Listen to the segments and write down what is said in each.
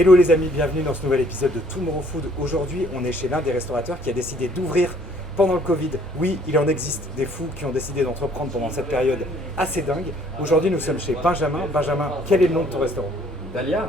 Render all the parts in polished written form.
Hello les amis, bienvenue dans ce nouvel épisode de Tomorrow Food. Aujourd'hui, on est chez l'un des restaurateurs qui a décidé d'ouvrir pendant le Covid. Oui, il en existe des fous qui ont décidé d'entreprendre pendant cette période assez dingue. Aujourd'hui, nous sommes chez Benjamin. Benjamin, quel est le nom de ton restaurant? Dahlia.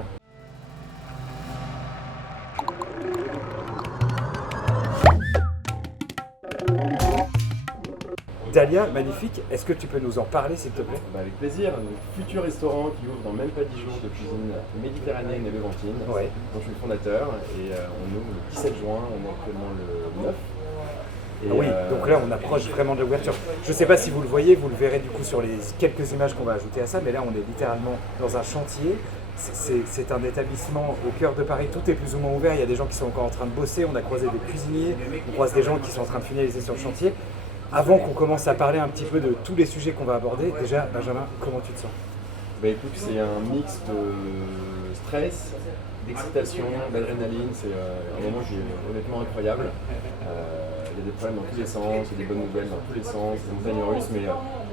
Dahlia, magnifique. Est-ce que tu peux nous en parler s'il te plaît? Avec plaisir, un futur restaurant qui ouvre dans même pas 10 jours de cuisine méditerranéenne et levantine, Ouais. dont je suis le fondateur et on ouvre le 17 juin, on est actuellement le 9. Et, Ah oui, donc là on approche vraiment de l'ouverture. Je ne sais pas si vous le voyez, vous le verrez du coup sur les quelques images qu'on va ajouter à ça, mais là on est littéralement dans un chantier. C'est un établissement au cœur de Paris, tout est plus ou moins ouvert, il y a des gens qui sont encore en train de bosser, on a croisé des cuisiniers, on croise des gens qui sont en train de finaliser sur le chantier. Avant qu'on commence à parler un petit peu de tous les sujets qu'on va aborder, déjà Benjamin, comment tu te sens? Écoute, c'est un mix de stress, d'excitation, d'adrénaline, c'est un moment qui est honnêtement incroyable. Il y a des problèmes dans tous les sens, il y a des bonnes nouvelles dans tous les sens, des montagnes russes, mais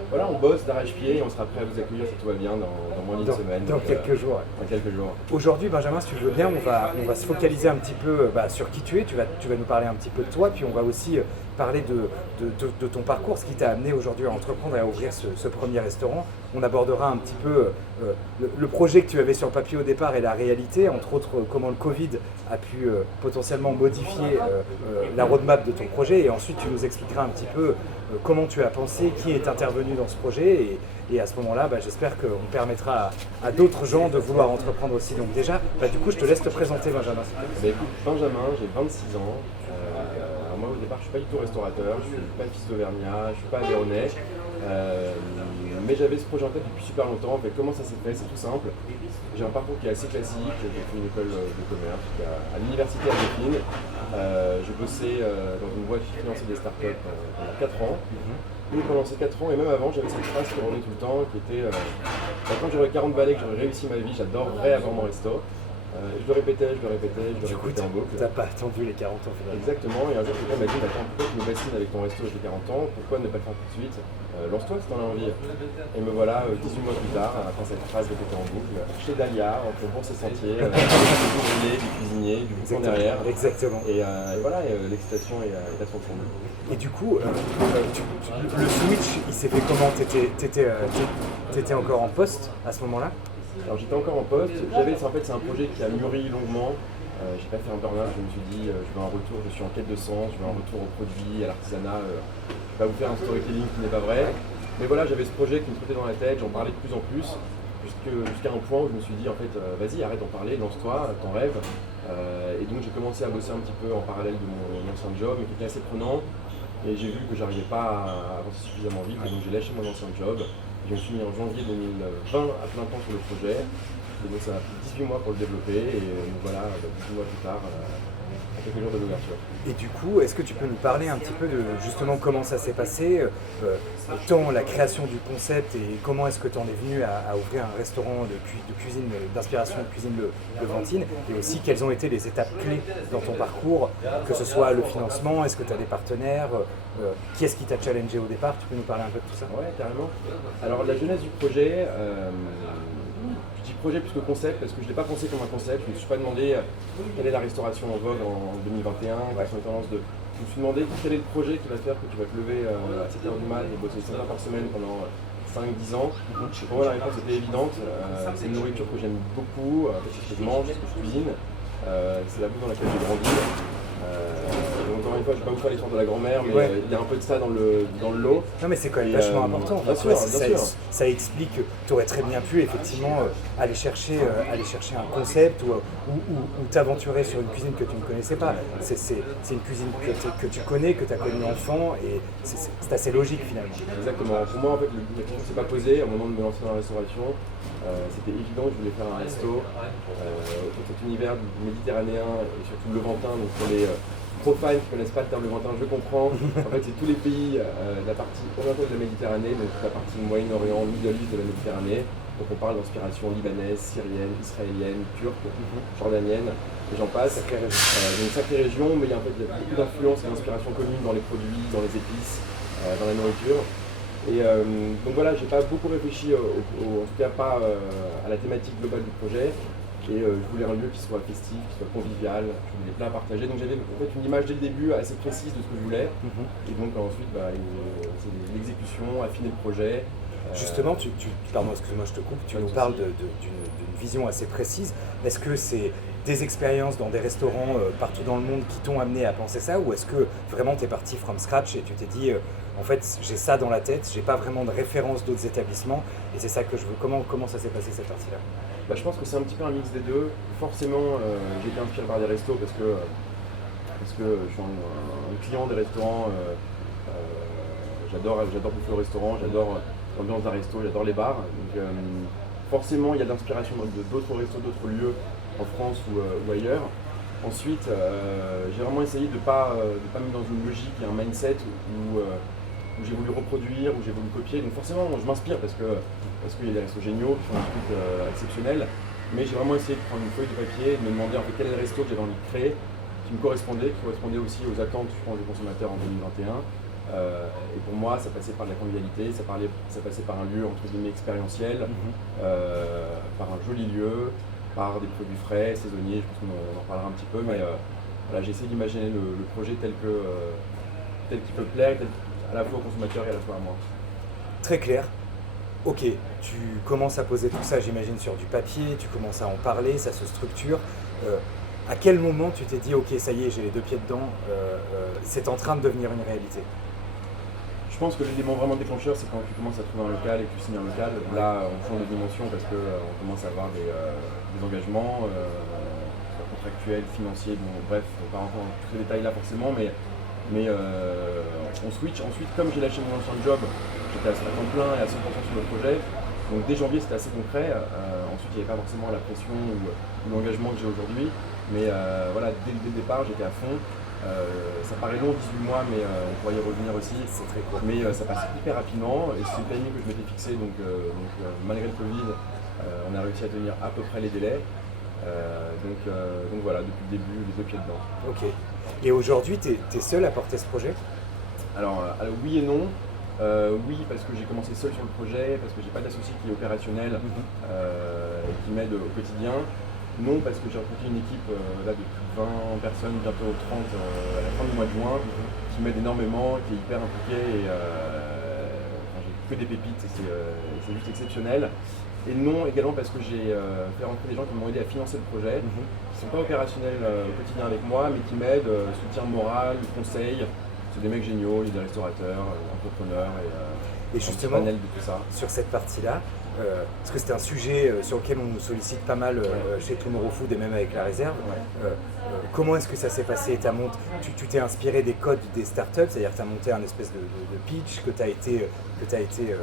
voilà, on bosse d'arrache-pied et on sera prêt à vous accueillir si tout va bien dans moins d'une semaine. Dans quelques jours. Dans quelques jours. Aujourd'hui, Benjamin, si tu veux bien, on va se focaliser un petit peu sur qui tu es. Tu vas nous parler un petit peu de toi, puis on va aussi parler de ton parcours, ce qui t'a amené aujourd'hui à entreprendre et à ouvrir ce premier restaurant. On abordera un petit peu le projet que tu avais sur le papier au départ et la réalité, entre autres comment le Covid a pu potentiellement modifier la roadmap de ton projet. Et ensuite, tu nous expliqueras un petit peu comment tu as pensé, qui est intervenu dans ce projet. Et à ce moment-là, j'espère qu'on permettra à d'autres gens de vouloir entreprendre aussi. Donc déjà, du coup, je te laisse te présenter, Benjamin. Écoute, Benjamin, j'ai 26 ans. Moi, au départ, je ne suis pas du tout restaurateur, je ne suis pas fils d'Auvergnat, je ne suis pas aveyronais. Mais j'avais ce projet en tête depuis super longtemps. Comment ça s'est fait? C'est tout simple. J'ai un parcours qui est assez classique. J'ai fait une école de commerce à l'université à Dauphine. Je bossais dans une boîte qui finançait des startups pendant 4 ans. Et pendant ces 4 ans, et même avant, j'avais cette phrase qui revenait tout le temps, qui était quand j'aurai 40 balais, que j'aurai réussi ma vie, j'adorerais avoir mon resto. Je le répétais en boucle. Tu n'as pas attendu les 40 ans finalement. Exactement, et un jour quelqu'un m'a dit attends, pourquoi tu me bassines avec ton resto avec les 40 ans, pourquoi ne pas le faire tout de suite? Lance-toi si t'en as envie. Et me voilà 18 mois plus tard, après cette phrase répétée en boucle, chez Dahlia, entre Bourse et Sentier, avec des ouvriers, du cuisinier, du bouton derrière. Exactement. Et voilà, l'excitation est à son fond. Et du coup, le switch, il s'est fait comment? T'étais encore en poste à ce moment-là? Alors j'étais encore en poste, c'est un projet qui a mûri longuement. J'ai pas fait un burn-out, je me suis dit je veux un retour, je suis en quête de sens, je veux un retour au produit, à l'artisanat. Je vais pas vous faire un storytelling qui n'est pas vrai. Mais voilà, j'avais ce projet qui me trottait dans la tête, j'en parlais de plus en plus, jusqu'à un point où je me suis dit en fait vas-y, arrête d'en parler, lance-toi, t'en rêves. Et donc j'ai commencé à bosser un petit peu en parallèle de mon ancien job, mais qui était assez prenant. Et j'ai vu que j'arrivais pas à avancer suffisamment vite, et donc j'ai lâché mon ancien job. Je me suis mis en janvier 2020 à plein temps sur le projet. Et donc ça m'a pris 18 mois pour le développer et nous voilà 18 mois plus tard à quelques jours de l'ouverture. Et du coup, est-ce que tu peux nous parler un petit peu de justement comment ça s'est passé, tant la création du concept et comment est-ce que tu en es venu à ouvrir un restaurant de cuisine, d'inspiration de cuisine levantine, et aussi quelles ont été les étapes clés dans ton parcours, que ce soit le financement, est-ce que tu as des partenaires, qui est-ce qui t'a challengé au départ? Tu peux nous parler un peu de tout ça? Ouais, carrément. Alors la genèse du projet, je dis projet plus que concept parce que je ne l'ai pas pensé comme un concept. Je ne me suis pas demandé quelle est la restauration en vogue en 2021, quelles sont les tendances de... Je me suis demandé quel est le projet qui va faire que tu vas te lever à 7h du mat et bosser 5 heures par semaine pendant 5-10 ans. Pour moi la réponse était évidente. C'est une nourriture que j'aime beaucoup, c'est ce que je mange, c'est ce que je cuisine. C'est la bouffe dans laquelle j'ai grandi. Encore une fois, je ne vais pas vous faire l'histoire de la grand-mère, mais il y a un peu de ça dans le lot. Non mais c'est quand même vachement important. Bien sûr, ça explique que tu aurais très bien pu effectivement aller chercher un concept ou t'aventurer sur une cuisine que tu ne connaissais pas. C'est une cuisine que tu connais, que tu as connue enfant, et c'est assez logique finalement. Exactement. Pour moi, en fait, la question ne s'est pas posée au moment de me lancer dans la restauration. C'était évident que je voulais faire un resto autour de cet univers méditerranéen et surtout levantin. Donc pour les profanes qui ne connaissent pas le terme levantin, je comprends. En fait, c'est tous les pays de la partie orientale de la Méditerranée, donc toute la partie Moyen-Orient, Middle East de la Méditerranée. Donc on parle d'inspiration libanaise, syrienne, israélienne, turque, jordanienne, et j'en passe. Une sacrée région, mais il y a beaucoup d'influences et d'inspiration communes dans les produits, dans les épices, dans la nourriture. Et donc voilà, j'ai pas beaucoup réfléchi, en tout cas pas à la thématique globale du projet. Et je voulais un lieu qui soit festif, qui soit convivial, je voulais des plats à partager. Donc j'avais en fait une image dès le début assez précise de ce que je voulais. Et donc ensuite, c'est l'exécution, affiner le projet. Justement, pardon, excuse-moi, je te coupe, tu nous parles d'une vision assez précise. Est-ce que c'est des expériences dans des restaurants partout dans le monde qui t'ont amené à penser ça, ou est-ce que vraiment tu es parti from scratch et tu t'es dit en fait j'ai ça dans la tête, j'ai pas vraiment de référence d'autres établissements et c'est ça que je veux. Comment ça s'est passé cette partie-là? Je pense que c'est un petit peu un mix des deux. Forcément, j'ai été inspiré par des restos parce que je suis un client des restaurants. J'adore bouffer au restaurant, j'adore l'ambiance d'un resto, j'adore les bars. Donc forcément, il y a de l'inspiration d'autres restos, d'autres lieux en France ou ailleurs. Ensuite, j'ai vraiment essayé de ne pas me mettre dans une logique et un mindset où j'ai voulu reproduire, où j'ai voulu copier. Donc forcément, je m'inspire parce qu'il y a des restos géniaux qui font des trucs exceptionnels. Mais j'ai vraiment essayé de prendre une feuille de papier et de me demander en fait quel est le resto que j'avais envie de créer, qui me correspondait, qui correspondait aussi aux attentes, je pense, des consommateurs en 2021. Et pour moi, ça passait par de la convivialité, ça passait par un lieu entre guillemets expérientiel, par un joli lieu, par des produits frais, saisonniers, je pense qu'on en reparlera un petit peu, mais voilà, j'ai essayé d'imaginer le projet tel qu'il peut plaire, à la fois aux consommateurs et à la fois à moi. Très clair. Ok, tu commences à poser tout ça, j'imagine, sur du papier, tu commences à en parler, ça se structure. À quel moment tu t'es dit, ok, ça y est, j'ai les deux pieds dedans, c'est en train de devenir une réalité? Je pense que l'élément vraiment déclencheur, c'est quand tu commences à trouver un local et que tu signes un local. Là, on change de dimension parce qu'on commence à avoir des engagements contractuels, financiers, bon, bref, pas rentrer dans tous ces détails-là forcément, mais on switch. Ensuite, comme j'ai lâché mon ancien job, j'étais à temps plein et à 100% sur le projet. Donc dès janvier, c'était assez concret. Ensuite, il n'y avait pas forcément la pression ou l'engagement que j'ai aujourd'hui. Mais voilà, dès le départ, j'étais à fond. Ça paraît long, 18 mois, mais on pourrait y revenir aussi. C'est très court. Mais ça passe hyper rapidement et c'est le timing que je m'étais fixé. Donc malgré le Covid, on a réussi à tenir à peu près les délais. Donc voilà, depuis le début, les deux pieds dedans. Ok. Et aujourd'hui, tu es seul à porter ce projet? Alors oui et non. Oui, parce que j'ai commencé seul sur le projet, parce que j'ai pas d'associé qui est opérationnel et qui m'aide au quotidien. Non, parce que j'ai recruté une équipe là de plus de 20 personnes, bientôt 30 à la fin du mois de juin, qui m'aide énormément, qui est hyper impliquée et j'ai que des pépites et c'est juste exceptionnel. Et non également parce que j'ai fait rentrer des gens qui m'ont aidé à financer le projet, qui ne sont pas opérationnels au quotidien avec moi, mais qui m'aident, soutien moral, conseil. C'est des mecs géniaux, il y a des restaurateurs, entrepreneurs et justement, panel de tout ça. Sur cette partie-là, parce que c'est un sujet sur lequel on nous sollicite pas mal chez Tomorrow Food et même avec la réserve. Comment est-ce que ça s'est passé? Tu t'es inspiré des codes des startups, c'est-à-dire que tu as monté un espèce de pitch que tu as été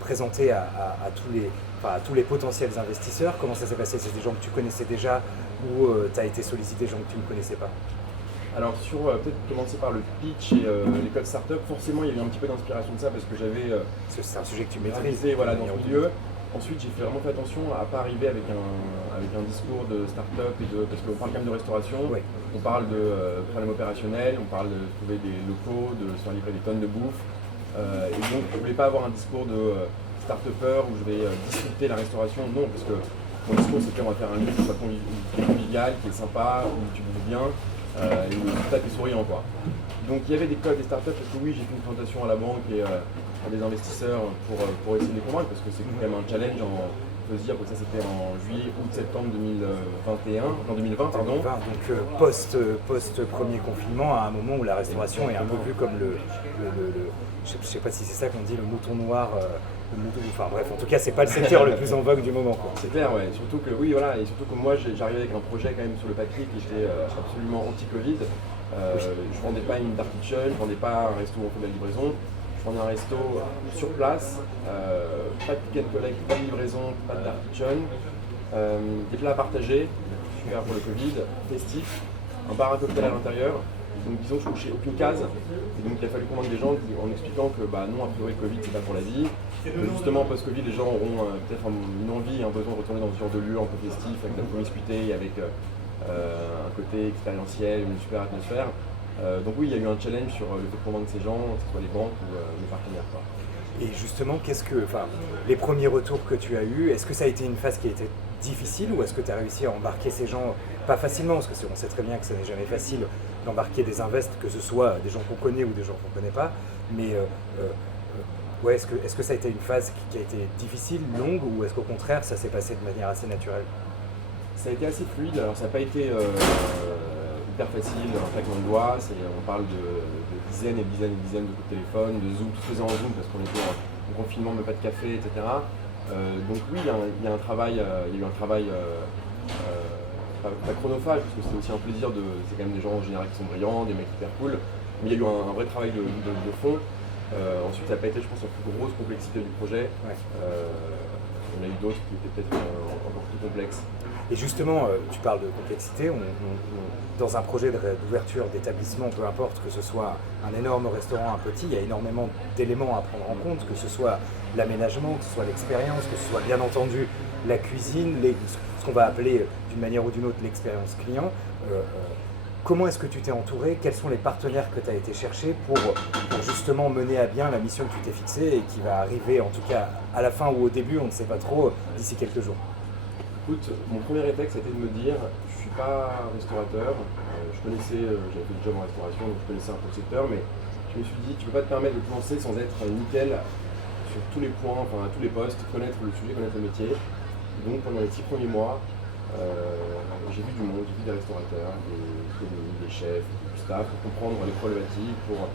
présenté à tous les potentiels investisseurs. Comment ça s'est passé? C'est des gens que tu connaissais déjà ou tu as été sollicité des gens que tu ne connaissais pas? Alors peut-être commencer par le pitch et les codes startup, forcément il y a eu un petit peu d'inspiration de ça parce que j'avais c'est un sujet que tu maîtrises voilà, dans ce milieu. Ensuite j'ai vraiment fait attention à ne pas arriver avec un discours de start-up parce qu'on parle quand même de restauration, on parle de problèmes opérationnels, on parle de trouver des locaux, de se faire livrer des tonnes de bouffe. Et donc je ne voulais pas avoir un discours de start-upper où je vais discuter la restauration, non, parce que mon discours c'était on va faire un lieu qui soit convivial, qui est sympa, où tu bouffes bien. Et le résultat est souriant quoi. Donc il y avait des codes des startups parce que oui j'ai fait une présentation à la banque et à des investisseurs pour essayer de les convaincre parce que c'est quand même un challenge on peut se dire que ça c'était en juillet, août, septembre 2020 pardon. Donc post premier confinement à un moment où la restauration est un peu vue comme je sais pas si c'est ça qu'on dit, le mouton noir. Enfin bref, en tout cas, c'est pas le secteur le plus en vogue du moment. C'est clair, ouais. Surtout que oui, voilà, et surtout que moi, j'arrivais avec un projet quand même sur le papier qui était absolument anti-Covid. Je vendais pas une dark kitchen, je vendais pas un resto où on fait de la livraison. Je vendais un resto sur place, pas de pick and collect, pas de livraison, pas de dark kitchen, des plats à partager, super pour le Covid, festif, un bar à cocktail à l'intérieur. Donc disons que je couchais aucune case, et donc il a fallu convaincre des gens en expliquant que non, a priori le Covid c'est pas pour la vie, que justement post-Covid les gens auront peut-être une envie et un besoin de retourner dans ce genre de lieu un peu festif, avec de la promiscuité, avec un côté expérientiel, une super atmosphère. Donc oui, il y a eu un challenge sur le fait de convaincre ces gens, que ce soit les banques ou les partenaires. Et justement, les premiers retours que tu as eus, est-ce que ça a été une phase qui a été difficile ou est-ce que tu as réussi à embarquer ces gens, pas facilement, parce que on sait très bien que ce n'est jamais facile d'embarquer des invests, que ce soit des gens qu'on connaît ou des gens qu'on ne connaît pas, mais ouais, est-ce que ça a été une phase qui a été difficile, longue, ou est-ce qu'au contraire ça s'est passé de manière assez naturelle? Ça a été assez fluide, alors ça n'a pas été hyper facile, un claquement de doigts, on parle de dizaines et dizaines et dizaines de coups de téléphone, de Zoom, tout faisait en Zoom parce qu'on était en confinement, mais pas de café, etc. Donc oui, il y a un travail, il y a eu un travail pas chronophage, parce que c'est aussi un plaisir c'est quand même des gens en général qui sont brillants, des mecs hyper cool, mais il y a eu un vrai travail de fond. Ensuite, ça n'a pas été, je pense, la plus grosse complexité du projet. Ouais. On a eu d'autres qui étaient peut-être encore plus complexes. Et justement, tu parles de complexité, dans un projet d'ouverture d'établissement, peu importe que ce soit un énorme restaurant, un petit, il y a énormément d'éléments à prendre en compte, que ce soit l'aménagement, que ce soit l'expérience, que ce soit bien entendu la cuisine, ce qu'on va appeler d'une manière ou d'une autre l'expérience client. Comment est-ce que tu t'es entouré? Quels sont les partenaires que tu as été chercher pour justement mener à bien la mission que tu t'es fixée et qui va arriver, en tout cas à la fin ou au début, on ne sait pas trop, d'ici quelques jours? Écoute, mon premier réflexe a été de me dire, je suis pas restaurateur, j'avais fait le job en restauration, donc je connaissais un peu le secteur, mais je me suis dit, tu peux pas te permettre de te lancer sans être nickel sur tous les points, enfin à tous les postes, connaître le sujet, connaître le métier. Donc pendant les 6 premiers mois, j'ai vu du monde, j'ai vu des restaurateurs, des commis, des chefs, du staff, pour comprendre les problématiques, pour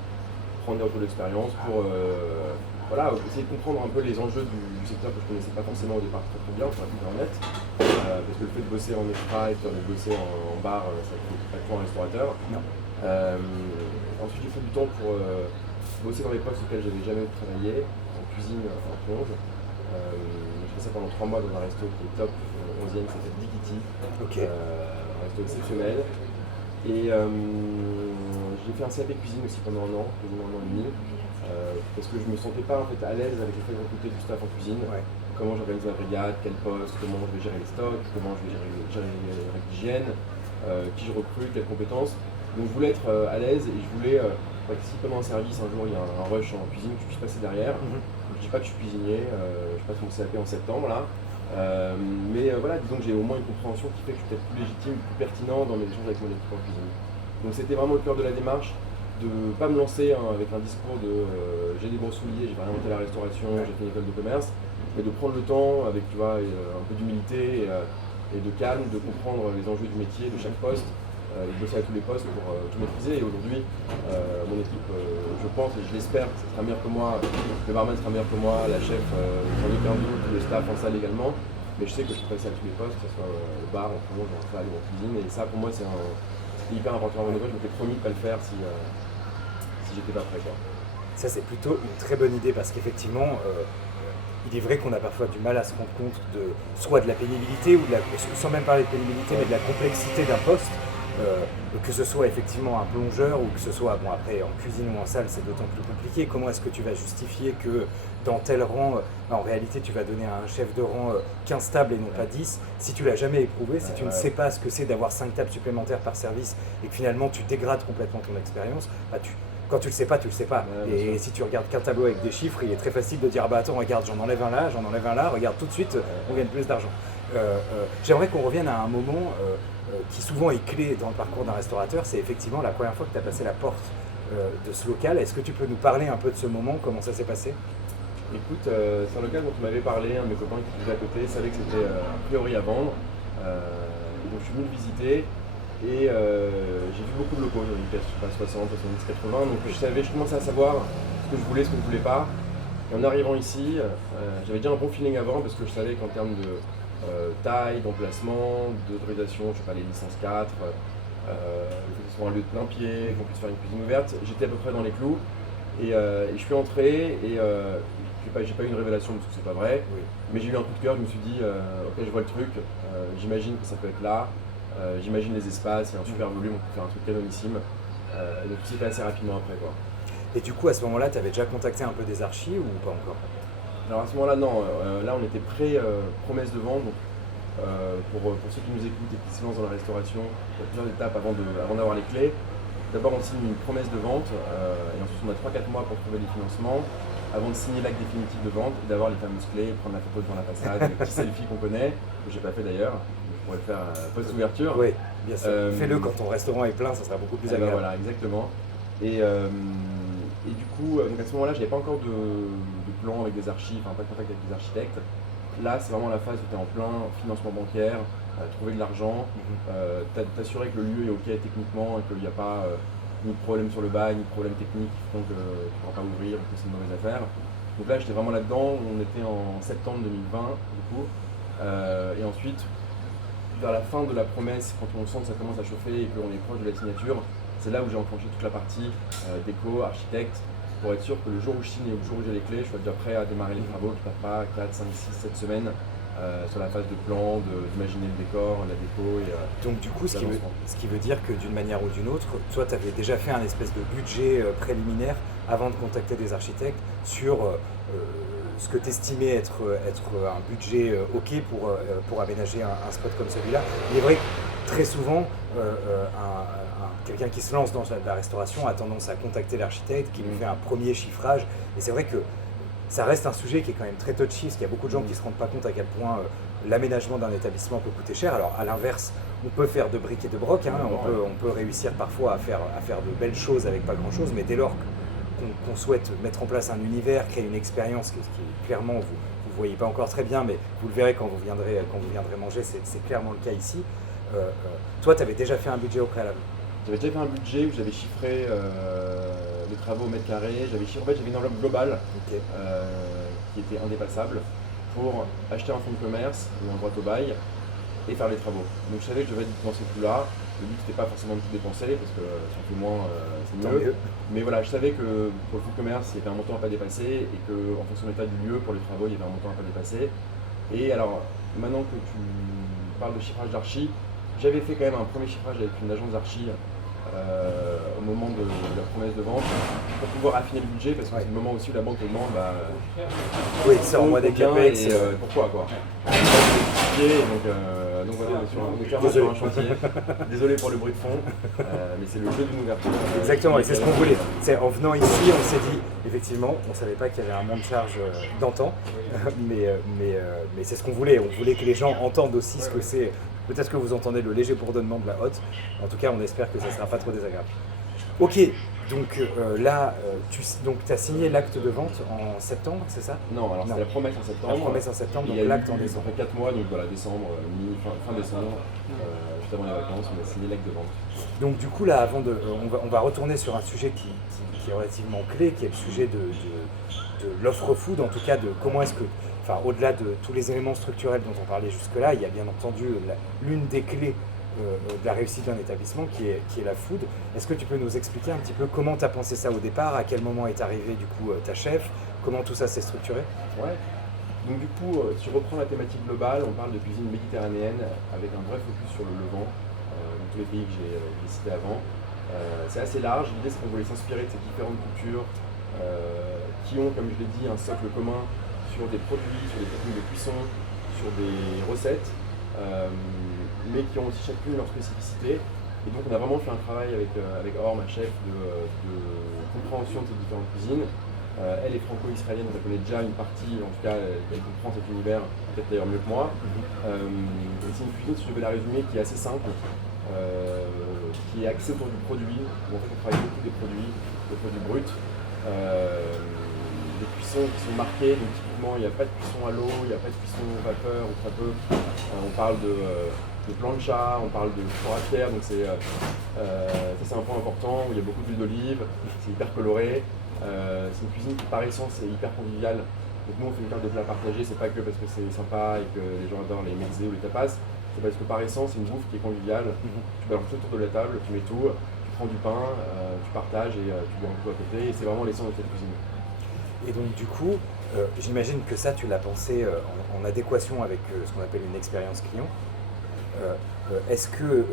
prendre des retours d'expérience, pour essayer de comprendre un peu les enjeux du secteur que je ne connaissais pas forcément au départ très bien, pour être plus honnête. Parce que le fait de bosser en extra et de bosser en bar, ça ne fait pas trop un restaurateur. Non. Ensuite, j'ai fait du temps pour bosser dans les postes auxquels j'avais jamais travaillé, en cuisine, en plonge. J'ai fait ça pendant 3 mois dans un resto qui est top, 11e, qui s'appelle Dikiti. Okay. Un resto exceptionnel. Et j'ai fait un CAP cuisine aussi pendant un an, quasiment un an et demi, parce que je me sentais pas en fait à l'aise avec le fait de recruter du staff en cuisine. Ouais. Comment j'organise ma brigade, quel poste, comment je vais gérer les stocks, comment je vais gérer l'hygiène, qui je recrute, quelles compétences. Donc je voulais être à l'aise et je voulais que si pendant un service un jour il y a un rush en cuisine, que je puisse passer derrière. Je dis pas que je suis cuisinier, je passe mon CAP en septembre là. Mais voilà, disons que j'ai au moins une compréhension qui fait que je suis peut-être plus légitime, plus pertinent dans mes échanges avec mon équipe en cuisine. Donc c'était vraiment le cœur de la démarche, de ne pas me lancer avec un discours de j'ai des bons souliers, j'ai pas inventé la restauration, j'ai fait une école de commerce, mais de prendre le temps avec un peu d'humilité et de calme, de comprendre les enjeux du métier, de chaque poste, de bosser à tous les postes pour tout maîtriser. Et aujourd'hui, mon équipe, je pense et je l'espère, sera meilleure que moi, le barman sera meilleur que moi, la chef sans aucun doute, le staff en salle également. Mais je sais que je peux passer à tous les postes, que ce soit le bar, en plonge, en salle ou en cuisine. Et ça, pour moi, c'est hyper important à mon école. Je m'étais promis de ne pas le faire si j'étais pas prêt, quoi. Ça, c'est plutôt une très bonne idée parce qu'effectivement, il est vrai qu'on a parfois du mal à se rendre compte soit de la pénibilité, ou sans même parler de pénibilité, mais de la complexité d'un poste. Que ce soit effectivement un plongeur ou que ce soit, bon après en cuisine ou en salle, c'est d'autant plus compliqué. Comment est-ce que tu vas justifier que dans tel rang, en réalité tu vas donner à un chef de rang 15 tables et non pas 10 si tu l'as jamais éprouvé, si tu ne sais pas ce que c'est d'avoir 5 tables supplémentaires par service et que finalement tu dégrades complètement ton expérience, quand tu le sais pas, tu le sais pas. Et si tu regardes qu'un tableau avec des chiffres, il est très facile de dire bah attends, regarde, j'en enlève un là, regarde tout de suite, on gagne plus d'argent. J'aimerais qu'on revienne à un moment qui souvent est clé dans le parcours d'un restaurateur, c'est effectivement la première fois que tu as passé la porte de ce local. Est-ce que tu peux nous parler un peu de ce moment, comment ça s'est passé? Écoute, c'est un local dont tu m'avais parlé, un de mes copains qui vivait à côté savait que c'était a priori à vendre. Donc je suis venu le visiter et j'ai vu beaucoup de locaux, il y en a eu peut-être 60, 70, 80, donc je commençais à savoir ce que je voulais, ce que je voulais pas. Et en arrivant ici, j'avais déjà un bon feeling avant parce que je savais qu'en termes de taille, d'emplacement, d'autorisation, je sais pas, les licences 4, que ce soit un lieu de plein pied, qu'on puisse faire une cuisine ouverte, j'étais à peu près dans les clous. Et je suis entré et j'ai pas eu une révélation parce que c'est pas vrai, Oui. mais j'ai eu un coup de cœur, je me suis dit ok, je vois le truc, j'imagine que ça peut être là, j'imagine les espaces, il y a un super volume, on peut faire un truc canonissime, donc tout s'est fait assez rapidement après, quoi. Et du coup à ce moment-là, tu avais déjà contacté un peu des archis ou pas encore? Alors à ce moment-là, non, là on était pré-promesse de vente, donc pour ceux qui nous écoutent et qui se lancent dans la restauration, il y a plusieurs étapes avant d'avoir les clés. D'abord on signe une promesse de vente et ensuite on a 3-4 mois pour trouver les financements. avant de signer l'acte définitif de vente et d'avoir les fameuses clés, prendre la photo devant la façade, le petit selfie qu'on connaît, que j'ai pas fait d'ailleurs, je pourrais le faire post-ouverture. Oui, bien sûr. Fais-le quand ton restaurant est plein, ça sera beaucoup plus agréable. Voilà, exactement. Et du coup, donc à ce moment-là, j'avais pas encore de plan avec des archives, pas de contact avec des architectes. Là, c'est vraiment la phase où tu es en plein financement bancaire, trouver de l'argent, t'assurer que le lieu est OK techniquement et qu'il n'y a pas ni de problème sur le bail, ni de problème technique qui font que tu ne pourras pas ouvrir ou que c'est une mauvaise affaire. Donc là, j'étais vraiment là-dedans. On était en septembre 2020, du coup. Et ensuite, vers la fin de la promesse, quand on sent que ça commence à chauffer et qu'on est proche de la signature, c'est là où j'ai enclenché toute la partie déco, architecte, pour être sûr que le jour où je signe et le jour où j'ai les clés, je sois déjà prêt à démarrer les travaux, qui ne tardent pas 4, 5, 6, 7 semaines sur la phase de plan, d'imaginer le décor, la déco. Donc du coup, ce qui veut dire que d'une manière ou d'une autre, toi tu avais déjà fait un espèce de budget préliminaire avant de contacter des architectes sur ce que tu estimais être un budget OK pour aménager un spot comme celui-là. Il est vrai que très souvent, quelqu'un qui se lance dans la restauration a tendance à contacter l'architecte qui lui fait un premier chiffrage. Et c'est vrai que ça reste un sujet qui est quand même très touchy, parce qu'il y a beaucoup de gens qui ne se rendent pas compte à quel point l'aménagement d'un établissement peut coûter cher. Alors à l'inverse, on peut faire de briques et de broc, on peut réussir parfois à faire de belles choses avec pas grand-chose, mais dès lors qu'on souhaite mettre en place un univers, créer une expérience qui clairement, vous ne voyez pas encore très bien, mais vous le verrez quand vous viendrez manger, c'est clairement le cas ici. Toi, tu avais déjà fait un budget au préalable? J'avais déjà fait un budget où j'avais chiffré les travaux au mètre carré. J'avais une enveloppe globale qui était indépassable pour acheter un fonds de commerce ou un droit au bail et faire les travaux. Donc je savais que je devais dépenser tout là. Le but n'était pas forcément de tout dépenser parce que si on fait moins, c'est mieux. Mais voilà, je savais que pour le fonds de commerce, il y avait un montant à pas dépasser et qu'en fonction de l'état du lieu, pour les travaux, il y avait un montant à pas dépasser. Et alors, maintenant que tu parles de chiffrage d'archi, j'avais fait quand même un premier chiffrage avec une agence d'archi au moment de la promesse de vente pour pouvoir affiner le budget parce que c'est le moment aussi où la banque te demande oui, ça en mois des capex et pourquoi quoi. Donc voilà, on est clairement sur un chantier. Désolé pour le bruit de fond, mais c'est le jeu d'une ouverture. Exactement, et c'est ce qu'on voulait. En venant ici, on s'est dit, effectivement, on ne savait pas qu'il y avait un monte charge d'antan, mais c'est ce qu'on voulait. On voulait que les gens entendent aussi ce que c'est. Peut-être que vous entendez le léger bourdonnement de la hotte. En tout cas, on espère que ça ne sera pas trop désagréable. Ok, donc là, tu as signé l'acte de vente en septembre, c'est ça? Non, alors c'était la promesse en septembre. La promesse en septembre, donc l'acte en décembre. Après 4 mois, donc voilà, décembre, fin décembre, juste avant les vacances, on a signé l'acte de vente. Donc du coup, là, on va retourner sur un sujet qui est relativement clé, qui est le sujet de l'offre food, en tout cas de comment est-ce que... au-delà de tous les éléments structurels dont on parlait jusque-là, il y a bien entendu l'une des clés de la réussite d'un établissement qui est la food. Est-ce que tu peux nous expliquer un petit peu comment tu as pensé ça au départ, à quel moment est arrivé du coup ta chef, comment tout ça s'est structuré? Ouais. Donc du coup, si je reprends la thématique globale, on parle de cuisine méditerranéenne avec un vrai focus sur le Levant, dans tous les pays que j'ai cités avant. C'est assez large, l'idée c'est qu'on voulait s'inspirer de ces différentes cultures qui ont, comme je l'ai dit, un socle commun sur des produits, sur des techniques de cuisson, sur des recettes, mais qui ont aussi chacune leur spécificité. Et donc on a vraiment fait un travail avec Or, ma chef, de compréhension de ces différentes cuisines. Elle est franco-israélienne, donc elle connaît déjà une partie, en tout cas elle comprend cet univers, peut-être d'ailleurs mieux que moi. C'est une cuisine, si je devais la résumer, qui est assez simple, qui est axée autour du produit, où en fait on travaille beaucoup des produits bruts. Des cuissons qui sont marquées, donc typiquement il n'y a pas de cuisson à l'eau, il n'y a pas de cuisson vapeur ou très peu. On parle de plancha, on parle de four à pierre, donc ça c'est un point important où il y a beaucoup d'huile d'olive, c'est hyper coloré. C'est une cuisine qui par essence est hyper conviviale. Donc nous on fait une carte de plat partagée, c'est pas que parce que c'est sympa et que les gens adorent les mezzés ou les tapas, c'est parce que par essence c'est une bouffe qui est conviviale. Tu balances tout autour de la table, tu mets tout, tu prends du pain, tu partages et tu bois un coup à côté et c'est vraiment l'essence de cette cuisine. Et donc du coup, j'imagine que ça tu l'as pensé en adéquation avec ce qu'on appelle une expérience client. Est-ce que,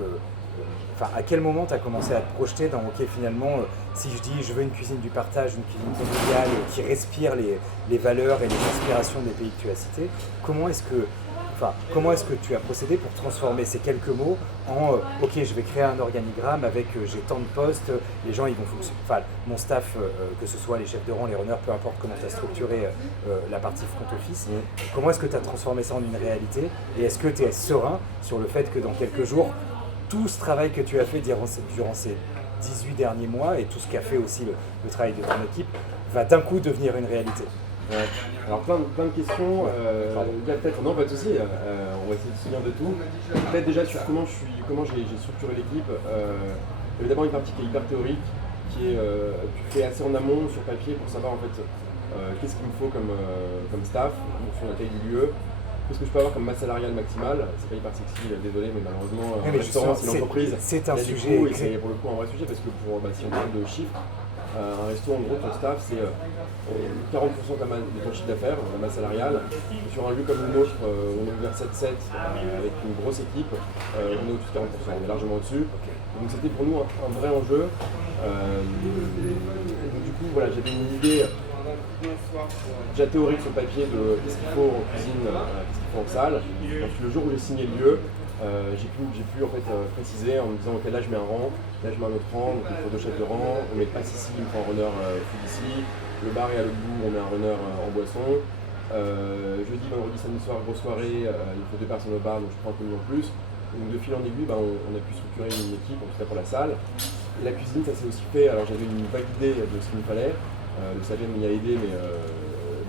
à quel moment tu as commencé à te projeter dans, ok finalement, si je dis je veux une cuisine du partage, une cuisine conviviale qui respire les valeurs et les inspirations des pays que tu as cités, comment est-ce que Enfin, comment est-ce que tu as procédé pour transformer ces quelques mots en ok, je vais créer un organigramme avec j'ai tant de postes, les gens ils vont fonctionner. Enfin, mon staff, que ce soit les chefs de rang, les runners, peu importe comment tu as structuré la partie front office, comment est-ce que tu as transformé ça en une réalité et est-ce que tu es serein sur le fait que dans quelques jours, tout ce travail que tu as fait durant ces 18 derniers mois et tout ce qu'a fait aussi le travail de ton équipe va d'un coup devenir une réalité? Ouais. Alors plein de questions. Il y a peut-être, non pas de souci, on va essayer de se souvenir de tout. Peut-être déjà sur comment j'ai structuré l'équipe. Il y a d'abord une partie qui est hyper théorique, qui est tu fais assez en amont sur papier pour savoir en fait qu'est-ce qu'il me faut comme staff, en fonction de la taille du lieu. Qu'est-ce que je peux avoir comme masse salariale maximale? C'est pas hyper sexy, désolé, mais malheureusement, un restaurant, c'est une entreprise. C'est un sujet. Et c'est pour le coup un vrai sujet parce que si on parle de chiffres, un resto, en gros, ton staff, c'est 40% de ton chiffre d'affaires, la masse salariale. Et sur un lieu comme le nôtre, on est ouvert 7-7 avec une grosse équipe, on est au-dessus de 40%, on est largement au-dessus. Donc c'était pour nous un vrai enjeu. Donc du coup, voilà, j'avais une idée déjà théorique sur le papier de qu'est-ce qu'il faut en cuisine, qu'est-ce qu'il faut en salle. Donc le jour où j'ai signé le lieu, j'ai pu en fait préciser en me disant ok, là je mets un rang, là je mets un autre rang, donc il faut 2 chefs de rang, on met pas ici, il me faut un runner food ici, le bar est à l'autre bout, on met un runner en boisson. Jeudi, vendredi, samedi soir, grosse soirée, il faut 2 personnes au bar, donc je prends un commis en plus. Donc de fil en aiguille, on a pu structurer une équipe, en tout cas pour la salle. Et la cuisine, ça s'est aussi fait, alors j'avais une vague idée de ce qu'il me fallait. Le stagiaire m'y a aidé, mais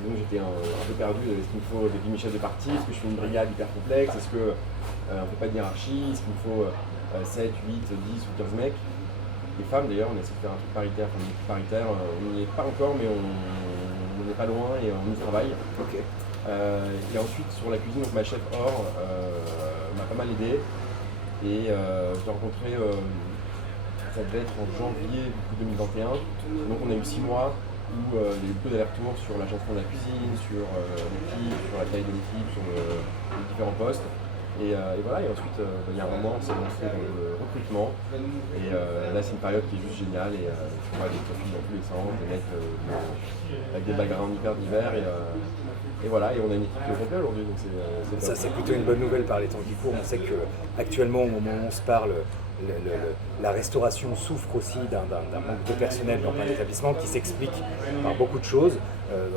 donc j'étais un peu perdu. Est-ce qu'il me faut des demi-chefs de partie? Est-ce que je fais une brigade hyper complexe? Est-ce qu'on ne fait pas de hiérarchie? Est-ce qu'il me faut 7, 8, 10 ou 15 mecs? Les femmes d'ailleurs, on essaie de faire un truc paritaire, enfin une équipe paritaire. On n'y est pas encore, mais on n'est pas loin et on y travaille. Okay. Et ensuite sur la cuisine, donc ma chef Or m'a pas mal aidé. Et je l'ai rencontré, ça devait être en janvier 2021. Donc on a eu 6 mois où il y a eu beaucoup d'allers-retours sur l'agencement de la cuisine, sur l'équipe, sur la taille de l'équipe, sur les différents postes. Et voilà, et ensuite il y a un moment on s'est lancé dans le recrutement. Et là c'est une période qui est juste géniale et on voit des profils dans tous les sens, des mecs avec des backgrounds hyper divers. Et voilà, et on a une équipe complète aujourd'hui. Donc ça c'est plutôt une bonne nouvelle par les temps qui courent. On sait qu'actuellement au moment où on se parle, la restauration souffre aussi d'un manque de personnel dans plein d'établissements qui s'explique par beaucoup de choses.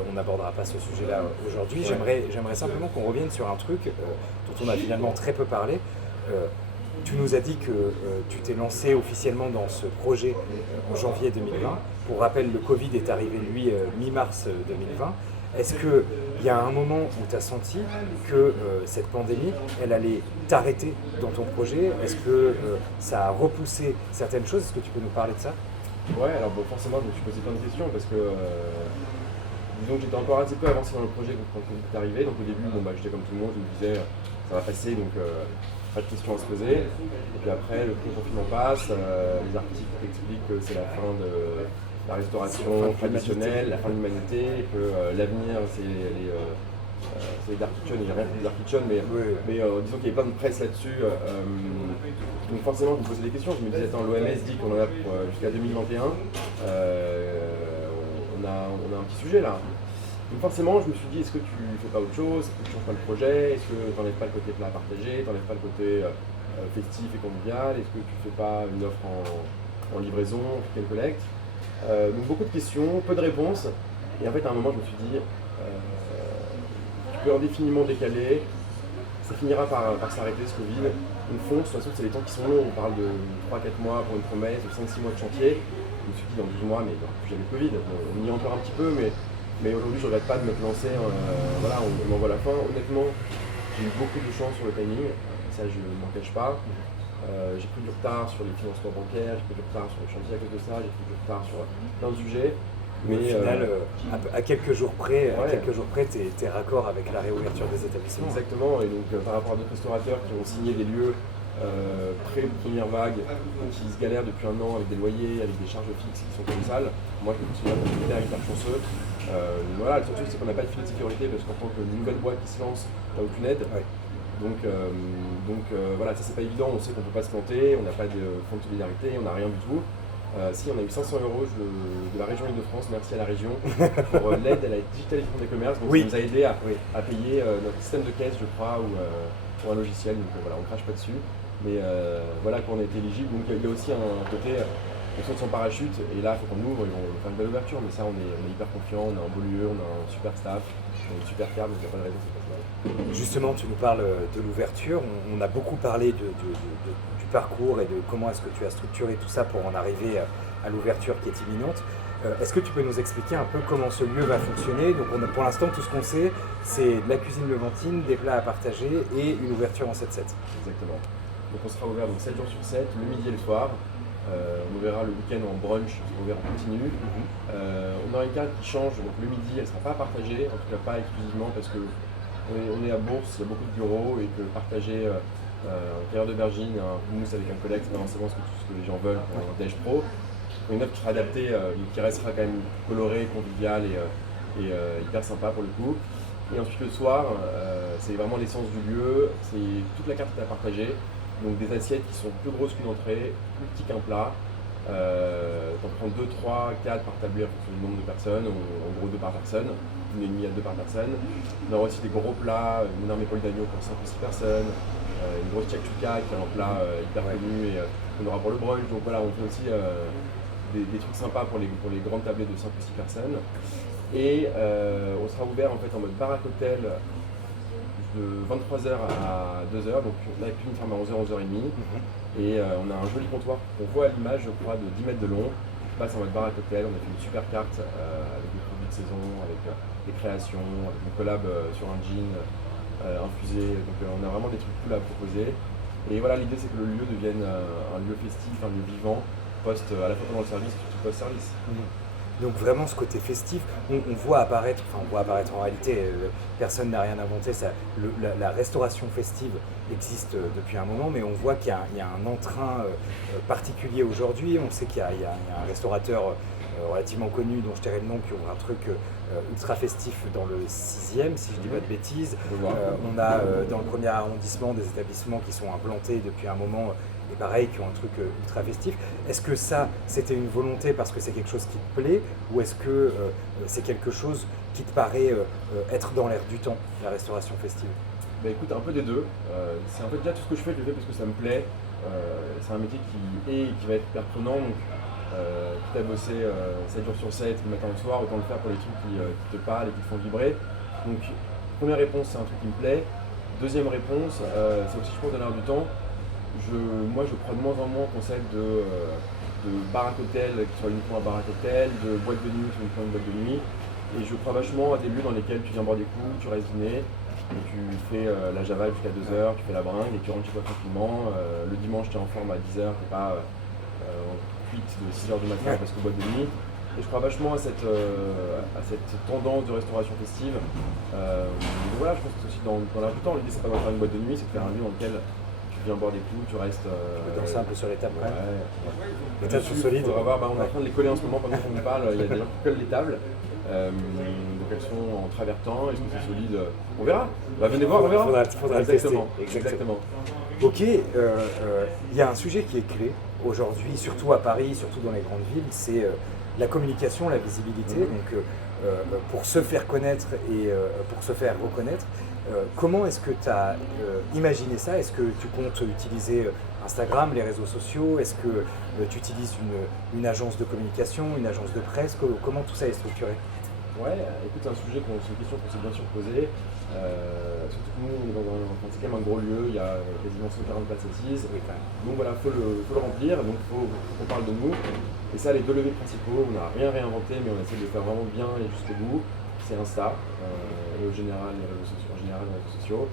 On n'abordera pas ce sujet-là aujourd'hui. J'aimerais simplement qu'on revienne sur un truc dont on a finalement très peu parlé. Tu nous as dit que tu t'es lancé officiellement dans ce projet en janvier 2020. Pour rappel, le Covid est arrivé, lui, mi-mars 2020. Est-ce qu'il y a un moment où tu as senti que cette pandémie, elle allait t'arrêter dans ton projet? Est-ce que ça a repoussé certaines choses? Est-ce que tu peux nous parler de ça? Ouais, alors bon, forcément, je me suis posé plein de questions parce que disons que j'étais encore assez peu avancé dans le projet quand le Covid est arrivé. Donc au début, j'étais comme tout le monde, je me disais ça va passer, donc pas de questions à se poser. Et puis après, le confinement passe, les articles expliquent que c'est la fin de la restauration traditionnelle, la fin de l'humanité, et que l'avenir c'est les dark kitchen, il n'y a rien contre les dark kitchen, mais disons qu'il y avait plein de presse là-dessus. Donc forcément je me posais des questions, je me disais attends, l'OMS dit qu'on en a pour jusqu'à 2021, on a un petit sujet là. Donc forcément je me suis dit est-ce que tu fais pas autre chose, est-ce que tu changes pas le projet, est-ce que tu n'enlèves pas le côté plat à partager, tu n'enlèves pas le côté festif et convivial, est-ce que tu fais pas une offre en livraison, click and collect. Donc beaucoup de questions, peu de réponses, et en fait à un moment je me suis dit tu peux indéfiniment décaler, ça finira par s'arrêter ce Covid, on fonce, de toute façon c'est les temps qui sont longs, on parle de 3-4 mois pour une promesse, de 5-6 mois de chantier, je me suis dit dans 12 mois mais il n'y aura plus jamais de Covid, on y est encore un petit peu mais aujourd'hui je ne regrette pas de me lancer, voilà, on m'envoie la fin, honnêtement j'ai eu beaucoup de chance sur le timing, ça je ne m'en cache pas. J'ai pris du retard sur les financements bancaires, j'ai pris du retard sur le chantier à cause de ça, j'ai pris du retard sur plein de sujets. Mais au final, à quelques jours près, t'es raccord avec la réouverture des établissements. Exactement, et donc par rapport à d'autres restaurateurs qui ont signé des lieux pré-première vague, qui se galèrent depuis un an avec des loyers, avec des charges fixes qui sont colossales, moi je me considère comme hyper chanceux. Voilà, le seul truc c'est qu'on n'a pas de filet de sécurité parce qu'en tant que nouvelle boîte qui se lance, t'as aucune aide. Ouais. Donc voilà, ça c'est pas évident, on sait qu'on peut pas se planter, on n'a pas de fonds de solidarité, on n'a rien du tout. Si, on a eu 500 euros de la région Île-de-France, merci à la région, pour l'aide à la digitalisation des commerces. Donc Oui. ça nous a aidé Oui. à payer notre système de caisse, je crois, ou pour un logiciel. Donc voilà, on crache pas dessus. Mais voilà, quand on a été éligible, donc il y a aussi un côté, on saute son parachute, et là, il faut qu'on ouvre, ils vont faire une belle ouverture. Mais ça, on est hyper confiant, on a un beau lieu, on a un super staff, on a une super carte, donc il n'y a pas de raison que ça passe mal. Justement, tu nous parles de l'ouverture. On a beaucoup parlé du parcours et de comment est-ce que tu as structuré tout ça pour en arriver à l'ouverture qui est imminente. Est-ce que tu peux nous expliquer un peu comment ce lieu va fonctionner? Donc pour l'instant, tout ce qu'on sait, c'est de la cuisine levantine, des plats à partager et une ouverture en 7/7. Exactement. Donc on sera ouvert donc 7 jours sur 7, le midi et le soir. On verra le week-end en brunch, on sera ouvert en continu. On aura une carte qui change, donc le midi elle ne sera pas partagée, en tout cas pas exclusivement parce que on est à Bourse, il y a beaucoup de bureaux et que partager un cueilleur d'aubergine, un houmous avec un collègue, c'est pas forcément ce que les gens veulent pour un déj pro. Une œuvre qui sera adaptée, qui restera quand même colorée, conviviale et hyper sympa pour le coup. Et ensuite le soir, c'est vraiment l'essence du lieu, c'est toute la carte qui est à partager. Donc des assiettes qui sont plus grosses qu'une entrée, plus petites qu'un plat. T'en prends 2, 3, 4 par tablée en fonction du nombre de personnes, en gros 2 par personne, 1,5 à 2 par personne. On aura aussi des gros plats, une énorme épaule d'agneau pour 5 ou 6 personnes, une grosse chakchouka qui est un plat hyper connu et qu'on aura pour le brunch. Donc voilà, on fait aussi des trucs sympas pour les grandes tablées de 5 ou 6 personnes. Et on sera ouvert en fait en mode bar à cocktail de 23h à 2h, donc la cuisine ferme à 11h, 11h30. Et on a un joli comptoir qu'on voit à l'image, je crois, de 10 mètres de long. On passe en mode bar à cocktail, on a fait une super carte avec des produits de saison, avec des créations, avec une collab sur un gin infusé. Donc on a vraiment des trucs cool à proposer. Et voilà, l'idée c'est que le lieu devienne un lieu festif, un lieu vivant, à la fois pendant le service et surtout post-service. Donc vraiment ce côté festif, on voit apparaître en réalité, personne n'a rien inventé, la restauration festive existe depuis un moment, mais on voit qu'il y a un entrain particulier aujourd'hui. On sait qu'il y a un restaurateur relativement connu dont je tairai le nom qui ouvre un truc ultra festif dans le 6e, si je dis pas de bêtises. On a dans le 1er arrondissement des établissements qui sont implantés depuis un moment et pareil, qui ont un truc ultra festif. Est-ce que ça, c'était une volonté parce que c'est quelque chose qui te plaît, ou est-ce que c'est quelque chose qui te paraît être dans l'air du temps, la restauration festive? Bah écoute, un peu des deux. C'est en fait déjà tout ce que je fais parce que ça me plaît. C'est un métier qui va être hyper prenant. Donc, quitte à bosser 7 jours sur 7, le matin au soir, autant le faire pour les trucs qui te parlent et qui te font vibrer. Donc, première réponse, c'est un truc qui me plaît. Deuxième réponse, c'est aussi, je pense, dans l'air du temps. Moi, je crois de moins en moins au concept de bar à cocktail qui soit uniquement un bar à cocktail, de boîte de nuit qui soit uniquement une boîte de nuit. Et je crois vachement à des lieux dans lesquels tu viens boire des coups, tu restes dîner, et tu fais la java jusqu'à 2h, tu fais la bringue et tu rentres chez toi tranquillement. Le dimanche, tu es en forme à 10h, tu n'es pas en cuite de 6h du matin parce que boîte de nuit. Et je crois vachement à cette tendance de restauration festive. Donc voilà, je pense que c'est aussi dans l'air du temps. L'idée, c'est pas de faire une boîte de nuit, c'est de faire un lieu dans lequel tu viens boire des coups, tu restes. Tu peux danser un peu sur les tables, ouais. Les tables sont solides. On est en train de les coller en ce moment pendant qu'on nous parle. Il y a des gens qui collent les tables. Donc elles sont en travertin, est-ce que c'est solide? On verra. Venez voir, on verra. Faudra Exactement. tester. Exactement. Ok, il y a un sujet qui est clé aujourd'hui, surtout à Paris, surtout dans les grandes villes, c'est la communication, la visibilité. Donc pour se faire connaître et pour se faire reconnaître, comment est-ce que tu as imaginé ça? Est-ce que tu comptes utiliser Instagram, les réseaux sociaux? Est-ce que tu utilises une agence de communication, une agence de presse? Comment tout ça est structuré? Ouais, écoute, c'est une question qu'on s'est bien sûr posée. Surtout que nous, c'est quand même un gros lieu, il y a quasiment 140 places assises. Oui, quand même. Donc voilà, il faut le remplir, donc il faut qu'on parle de nous. Et ça, les deux leviers principaux, on n'a rien réinventé, mais on essaie de le faire vraiment bien et jusqu'au bout. C'est Insta, et au général, les réseaux sociaux.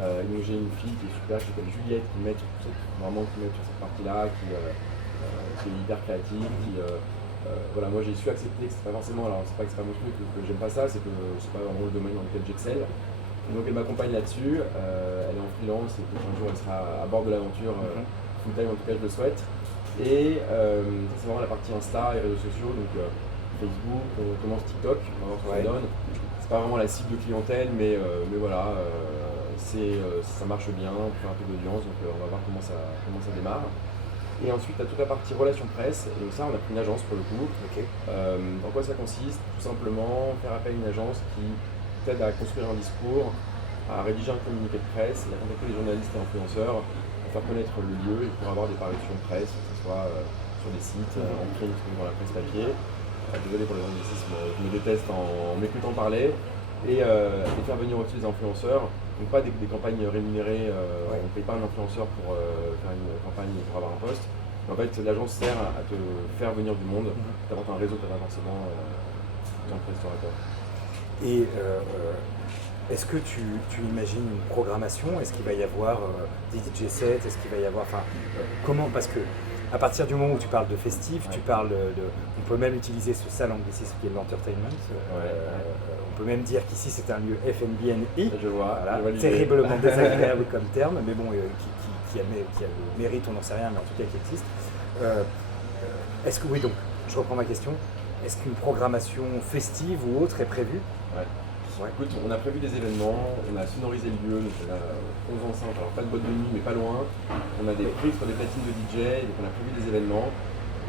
Donc j'ai une fille qui est super, qui s'appelle Juliette, qui met sur cette partie-là, qui est hyper créative, voilà, moi j'ai su accepter que c'est pas forcément, alors c'est pas que c'est pas mon truc, que j'aime pas ça, c'est que c'est pas vraiment le domaine dans lequel j'excelle. Donc elle m'accompagne là-dessus, elle est en freelance et un jour elle sera à bord de l'aventure full time, en tout cas je le souhaite. Et c'est vraiment la partie Insta et réseaux sociaux, donc Facebook, on commence TikTok, on va voir ce que ça donne. C'est pas vraiment la cible de clientèle, mais voilà, ça marche bien, on peut faire un peu d'audience, donc on va voir comment ça démarre. Et ensuite, tu as toute la partie relations presse. Et donc ça, on a pris une agence pour le coup. Ok. En quoi ça consiste? Tout simplement faire appel à une agence qui t'aide à construire un discours, à rédiger un communiqué de presse, et à contacter les journalistes et influenceurs pour faire connaître le lieu et pour avoir des parutions de presse, que ce soit sur des sites, en print ou dans la presse papier. Désolé pour les anglicismes, je me déteste en m'écoutant parler. Et faire venir aussi les influenceurs. Donc pas des campagnes rémunérées, on ne paye pas un influenceur pour faire une campagne pour avoir un poste. Mais en fait, l'agence sert à te faire venir du monde, t'apportes un réseau que tu n'as pas forcément en tant que restaurateur. Et est-ce que tu imagines une programmation? Est-ce qu'il va y avoir des DJ sets? Est-ce qu'il va y avoir, comment? Parce que à partir du moment où tu parles de festif, tu parles on peut même utiliser ce sale anglicisme qui est l'entertainment. On peut même dire qu'ici c'est un lieu F&B&E. Je vois, voilà, terriblement désagréable comme terme, mais bon, qui a le mérite, on n'en sait rien, mais en tout cas qui existe. Est-ce que, oui, donc, je reprends ma question, est-ce qu'une programmation festive ou autre est prévue? Écoute, on a prévu des événements, on a sonorisé le lieu, donc on a 11 enceintes, alors pas de boîte de nuit mais pas loin. On a des prises sur des platines de DJ, donc on a prévu des événements.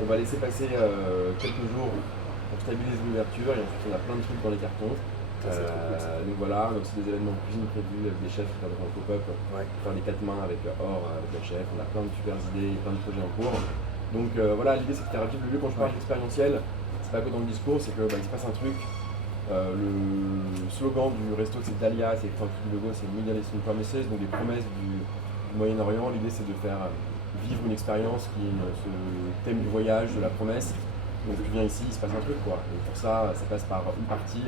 On va laisser passer quelques jours pour stabiliser l'ouverture et ensuite on a plein de trucs dans les cartons. Donc voilà, donc c'est des événements de cuisine prévus avec des chefs qui viendront en pop-up, faire des 4 mains avec Or, avec le chef. On a plein de super idées, plein de projets en cours. Donc voilà, l'idée c'est de faire vivre le lieu. Quand je parle d'expérientiel, c'est pas que dans le discours, c'est qu'il se passe un truc. Le slogan du resto c'est Dahlia, c'est le logo c'est Middle Eastern Promises, donc des promesses du Moyen-Orient. L'idée c'est de faire vivre une expérience qui est ce thème du voyage, de la promesse. Donc tu viens ici, il se passe un truc quoi. Et pour ça, ça passe par une partie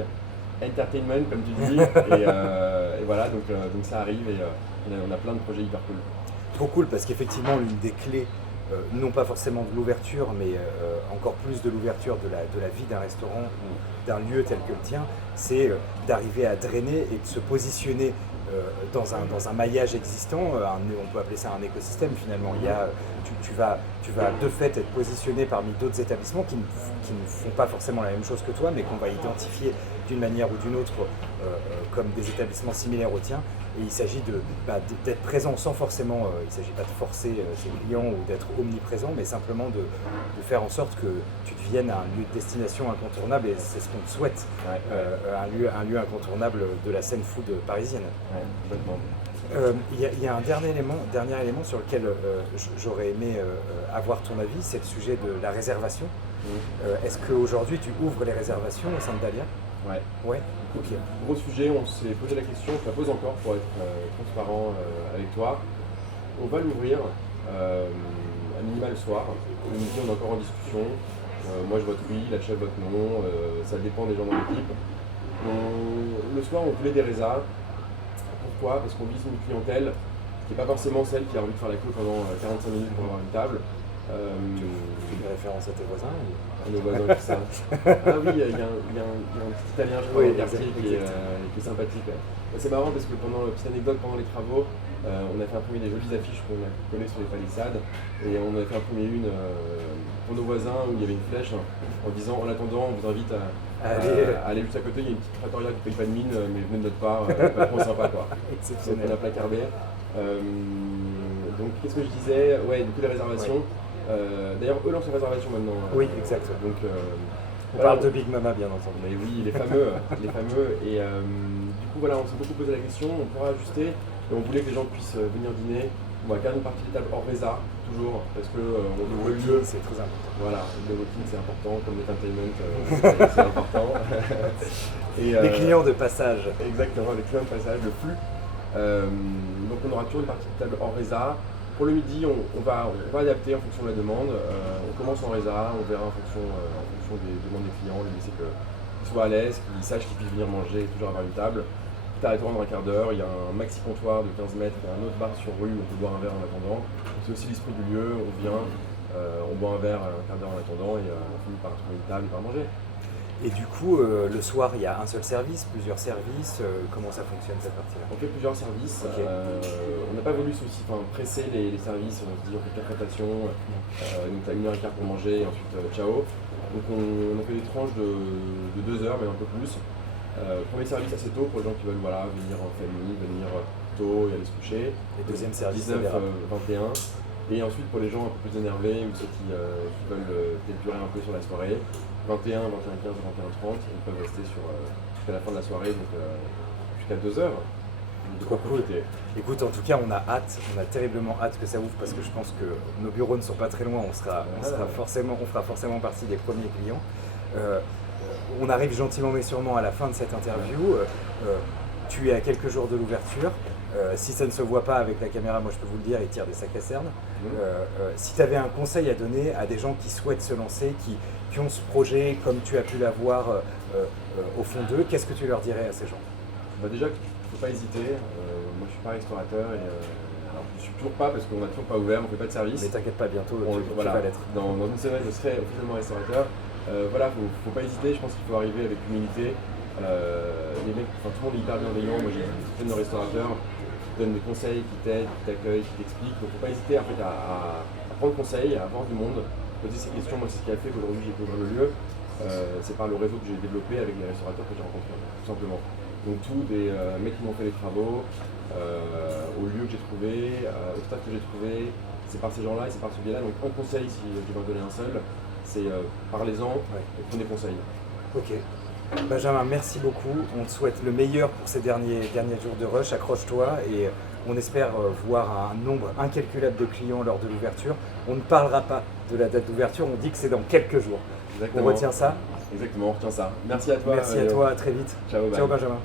entertainment comme tu dis. et voilà, donc ça arrive et on a plein de projets hyper cool. Trop cool parce qu'effectivement l'une des clés, non pas forcément de l'ouverture, mais encore plus de l'ouverture de la vie d'un restaurant ou d'un lieu tel que le tien, c'est d'arriver à drainer et de se positionner dans un maillage existant. On peut appeler ça un écosystème finalement. Tu vas de fait être positionné parmi d'autres établissements qui ne font pas forcément la même chose que toi, mais qu'on va identifier d'une manière ou d'une autre comme des établissements similaires aux tiens. Et il s'agit d'être présent sans forcément, il ne s'agit pas de forcer ses clients ou d'être omniprésent, mais simplement de faire en sorte que tu deviennes un lieu de destination incontournable, et c'est ce qu'on te souhaite, un lieu incontournable de la scène food parisienne. Il y a un dernier élément sur lequel j'aurais aimé avoir ton avis, c'est le sujet de la réservation. Est-ce qu'aujourd'hui tu ouvres les réservations au sein de Dahlia? Ouais. Ok. Gros sujet, on s'est posé la question, je la pose encore pour être transparent avec toi. On va l'ouvrir à minima le soir. Le midi, on est encore en discussion. Moi, je vote oui, la chef vote non. Ça dépend des gens dans l'équipe. Le soir, on voulait des résas. Pourquoi? Parce qu'on vise une clientèle qui n'est pas forcément celle qui a envie de faire la queue pendant 45 minutes pour avoir une table. Tu fais des références à tes voisins? Nos voisins qui ça. Ah oui, il y a un petit italien je crois, dans le quartier qui est sympathique. C'est marrant parce que petite anecdote, pendant les travaux, on a fait imprimer des jolies affiches qu'on a collées sur les palissades et on a fait imprimer une pour nos voisins où il y avait une flèche en disant en attendant on vous invite à aller juste à côté, il y a une petite trattoria qui ne paye pas de mine mais venez de notre part, pas trop sympa quoi. Exceptionnel. On a placardé. Donc qu'est-ce que je disais? Ouais, du coup les réservations. D'ailleurs, eux lancent une réservation maintenant. Oui, exact. Donc, on parle de Big Mama, bien entendu. Mais oui, les fameux. Et du coup, voilà, on s'est beaucoup posé la question, on pourra ajuster. Et on voulait que les gens puissent venir dîner. On va garder une partie des tables hors résa, toujours, parce que on ouvre le lieu. C'est très important. Voilà, le walking c'est important, comme l'entertainment, c'est important. Les clients de passage. Exactement, les clients de passage, le flux. Donc on aura toujours une partie de table hors résa. Pour le midi, on va adapter en fonction de la demande. On commence en résa, on verra en fonction des demandes des clients. L'idée c'est qu'ils soient à l'aise, qu'ils sachent qu'ils puissent venir manger et toujours avoir une table. Petit arrêt-restaurant dans un quart d'heure, il y a un maxi comptoir de 15 mètres, il y a un autre bar sur rue où on peut boire un verre en attendant. C'est aussi l'esprit du lieu, on vient, on boit un verre un quart d'heure en attendant et on finit par trouver une table et par manger. Et du coup, le soir, il y a un seul service, plusieurs services. Comment ça fonctionne cette partie-là? On fait plusieurs services. Okay. On n'a pas voulu presser les services. On se dit on fait 4 rotations. Donc tu as 1h15 pour manger et ensuite ciao. Donc on a fait des tranches de 2 heures, mais un peu plus. Premier service assez tôt pour les gens qui veulent venir en famille, venir tôt et aller se coucher. Et deuxième service 19, 21. Et ensuite, pour les gens un peu plus énervés ou ceux qui veulent peut-être durer un peu sur la soirée, 21, 21, 15, 21, 30, ils peuvent rester jusqu'à la fin de la soirée, donc jusqu'à 2 heures. Trop cool. Écoute, en tout cas, on a hâte, on a terriblement hâte que ça ouvre parce que je pense que nos bureaux ne sont pas très loin, on fera forcément partie des premiers clients. On arrive gentiment mais sûrement à la fin de cette interview. Tu es à quelques jours de l'ouverture. Si ça ne se voit pas avec la caméra, moi je peux vous le dire, il tire des sacrées cernes. Si tu avais un conseil à donner à des gens qui souhaitent se lancer, qui ont ce projet comme tu as pu l'avoir au fond d'eux, qu'est-ce que tu leur dirais à ces gens? Déjà, il ne faut pas hésiter. Moi je suis pas restaurateur et alors, je ne suis toujours pas parce qu'on n'a toujours pas ouvert, on ne fait pas de service. Mais t'inquiète pas, bientôt tu voilà, vas l'être. Dans une semaine, je serai officiellement restaurateur. Voilà, faut pas hésiter, je pense qu'il faut arriver avec humilité. Les mecs, tout le monde est hyper bienveillant. Moi j'ai plein de restaurateurs qui donnent des conseils, qui t'aident, qui t'accueillent, qui t'expliquent. Donc faut pas hésiter en fait, à prendre conseil, à voir du monde, poser ces questions. Moi c'est ce qui a fait qu'aujourd'hui j'ai ouvert le lieu. C'est par le réseau que j'ai développé avec les restaurateurs que j'ai rencontrés, tout simplement. Donc tout des mecs qui m'ont fait les travaux, au lieu que j'ai trouvé, au staff que j'ai trouvé, c'est par ces gens-là et c'est par ce biais-là. Donc un conseil, si je dois en donner un seul, c'est parlez-en et prenez conseil. Ok. Benjamin, merci beaucoup. On te souhaite le meilleur pour ces derniers jours de rush. Accroche-toi et on espère voir un nombre incalculable de clients lors de l'ouverture. On ne parlera pas de la date d'ouverture, on dit que c'est dans quelques jours. Exactement. On retient ça. Exactement, on retient ça. Merci à toi. Merci à toi, à très vite. Ciao, Ciao Benjamin.